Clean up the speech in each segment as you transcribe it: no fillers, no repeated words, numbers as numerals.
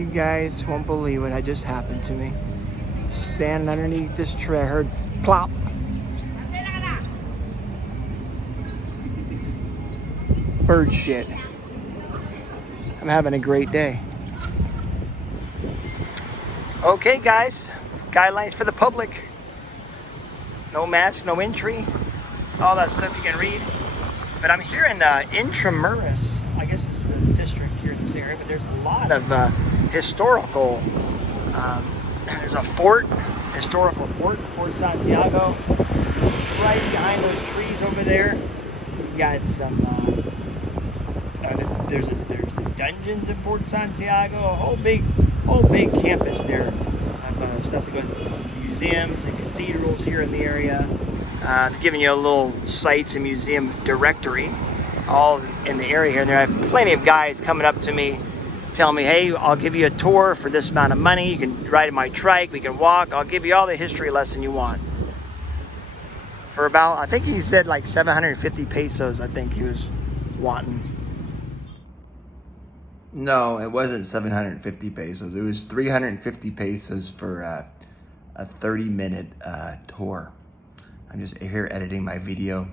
You guys won't believe what had just happened to me. Standing underneath this tree, I heard plop. Bird shit. I'm having a great day. Okay, guys. Guidelines for the public. No mask, no entry. All that stuff you can read. But I'm here in Intramuros. I guess it's the district here in this area. But there's a lot of historical. There's a fort, historical fort, Fort Santiago. Right behind those trees over there. You got some. There's the dungeons in Fort Santiago. A whole big campus there. Have stuff to go to museums and cathedrals here in the area. They're giving you a little sites and museum directory, all in the area here. And there I have plenty of guys coming up to me, telling me, "Hey, I'll give you a tour for this amount of money. You can ride in my trike. We can walk. I'll give you all the history lesson you want." For about, I think he said like 750 pesos. I think he was wanting. No, it wasn't 750 pesos. It was 350 pesos for a 30-minute tour. I'm just here editing my video,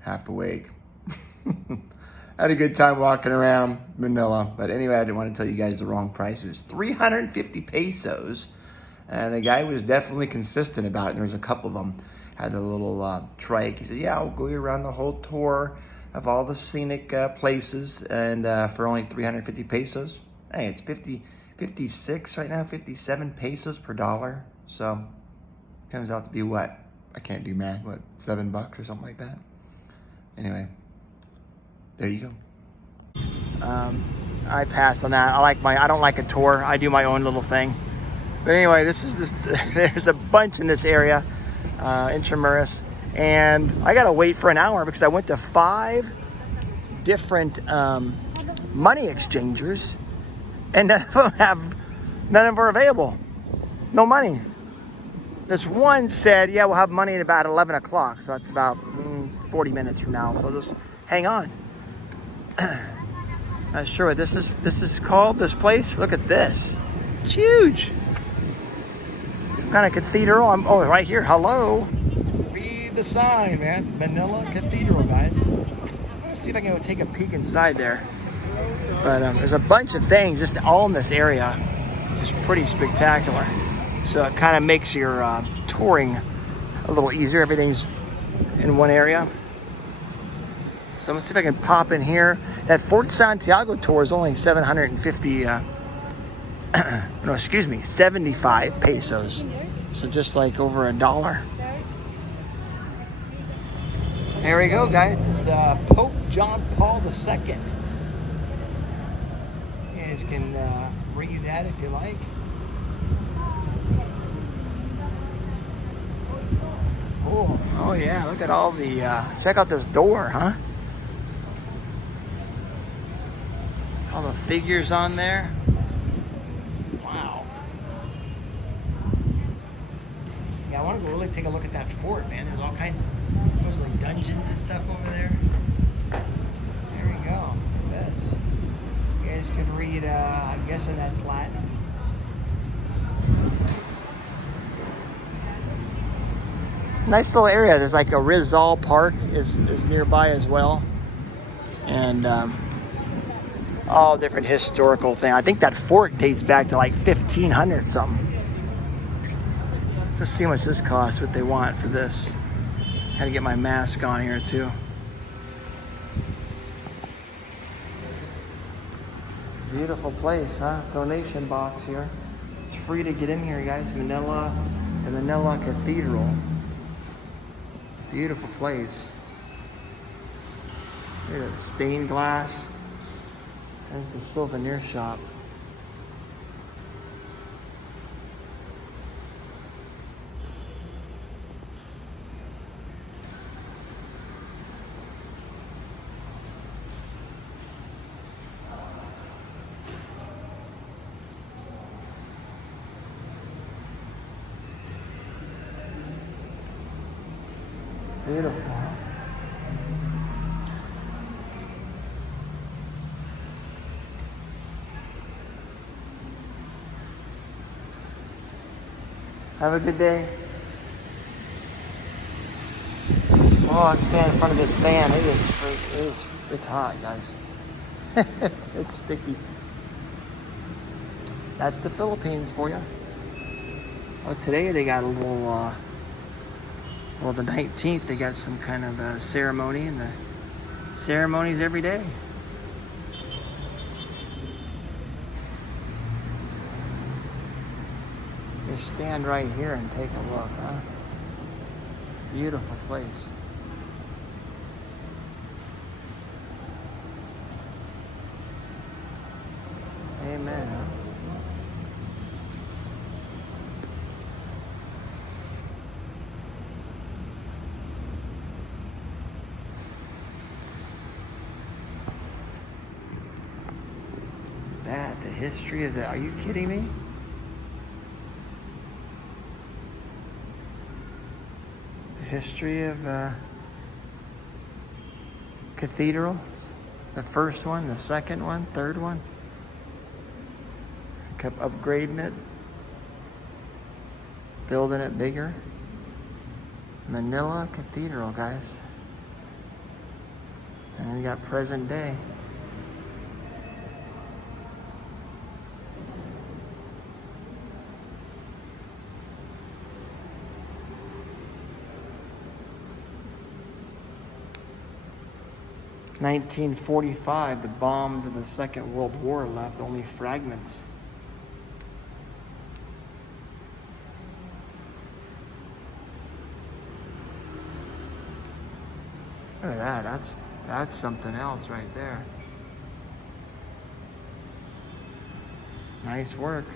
half awake. Had a good time walking around Manila. But anyway, I didn't want to tell you guys the wrong price. It was 350 pesos. And the guy was definitely consistent about it. There was a couple of them. Had a little trike. He said, "Yeah, I'll go you around the whole tour of all the scenic places, and for only 350 pesos. Hey, it's 56 right now, 57 pesos per dollar. So, comes out to be what? I can't do math, what, $7 or something like that? Anyway, there you go. I passed on that. I don't like a tour. I do my own little thing. But anyway, there's a bunch in this area, Intramuros. And I gotta wait for an hour because I went to 5 different money exchangers, and none of them are available. No money. This one said, "Yeah, we'll have money at about 11 o'clock." So that's about 40 minutes from now. So just hang on. Not sure what this is called, this place. Look at this. It's huge. Some kind of cathedral. Right here. Hello. The sign, man. Manila Cathedral, guys. Let's see if I can go take a peek inside there. But there's a bunch of things just all in this area. It's pretty spectacular. So it kind of makes your touring a little easier. Everything's in one area. So let's see if I can pop in here. That Fort Santiago tour is only 750. No, excuse me, 75 pesos. So just like over $1. There we go, guys. This is Pope John Paul II. You guys can read that if you like. Cool. Oh yeah, look at all the, check out this door, huh? All the figures on there. Wow. Yeah, I want to go really take a look at that fort, man. There's all kinds of like dungeons and stuff over there. There we go. Look at this. You guys can read, I'm guessing that's Latin. Nice little area. There's like a Rizal Park is nearby as well. And all different historical things. I think that fort dates back to like 1500 something. Let's see how much this costs, what they want for this. Had to get my mask on here too. Beautiful place, huh? Donation box here. It's free to get in here, guys. The Manila Cathedral. Beautiful place. Look at that stained glass. There's the souvenir shop. Beautiful, huh? Have a good day. Oh, I can stand in front of this fan. It's hot, guys. it's sticky. That's the Philippines for you. Oh, today they got a little, well, the 19th, they got some kind of ceremony, and the ceremony's every day. Just stand right here and take a look, huh? Beautiful place. Amen. Huh? The history of that. Are you kidding me? The history of cathedrals. The first one, the second one, third one. Kept upgrading it, building it bigger. Manila Cathedral, guys. And then you got present day. In 1945, the bombs of the Second World War left only fragments. Look at that. That's something else right there. Nice work.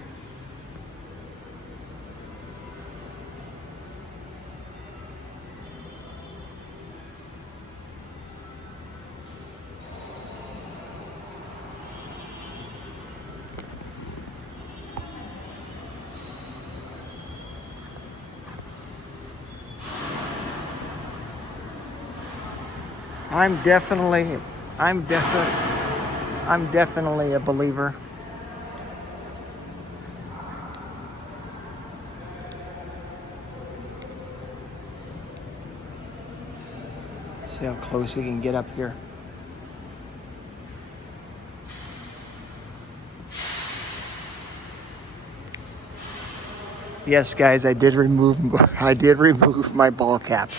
I'm definitely a believer. See how close we can get up here. Yes, guys, I did remove my ball cap.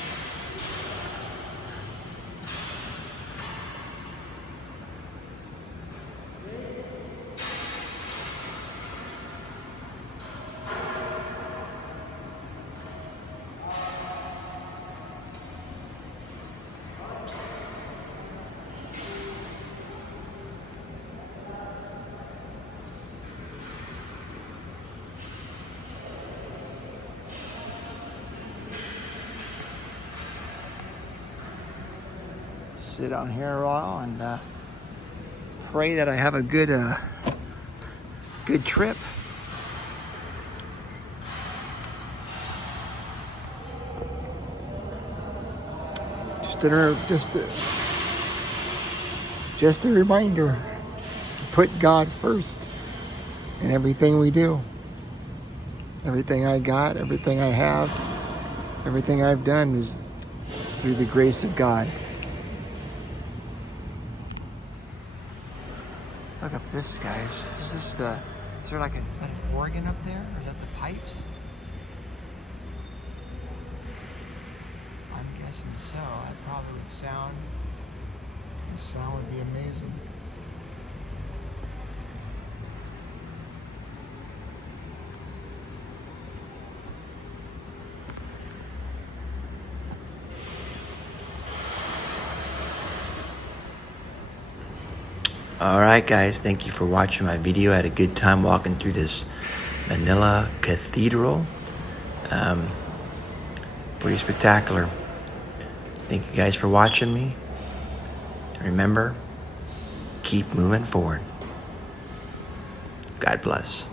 Sit on here a while and pray that I have a good trip. Just a reminder to put God first in everything we do. Everything I got, everything I have, everything I've done is through the grace of God. Look up this, guys. Is there is that an organ up there? Or is that the pipes? I'm guessing so. That probably would sound, the sound would be amazing. All right, guys, thank you for watching my video. I had a good time walking through this Manila Cathedral. Pretty spectacular. Thank you guys for watching me. Remember, keep moving forward. God bless.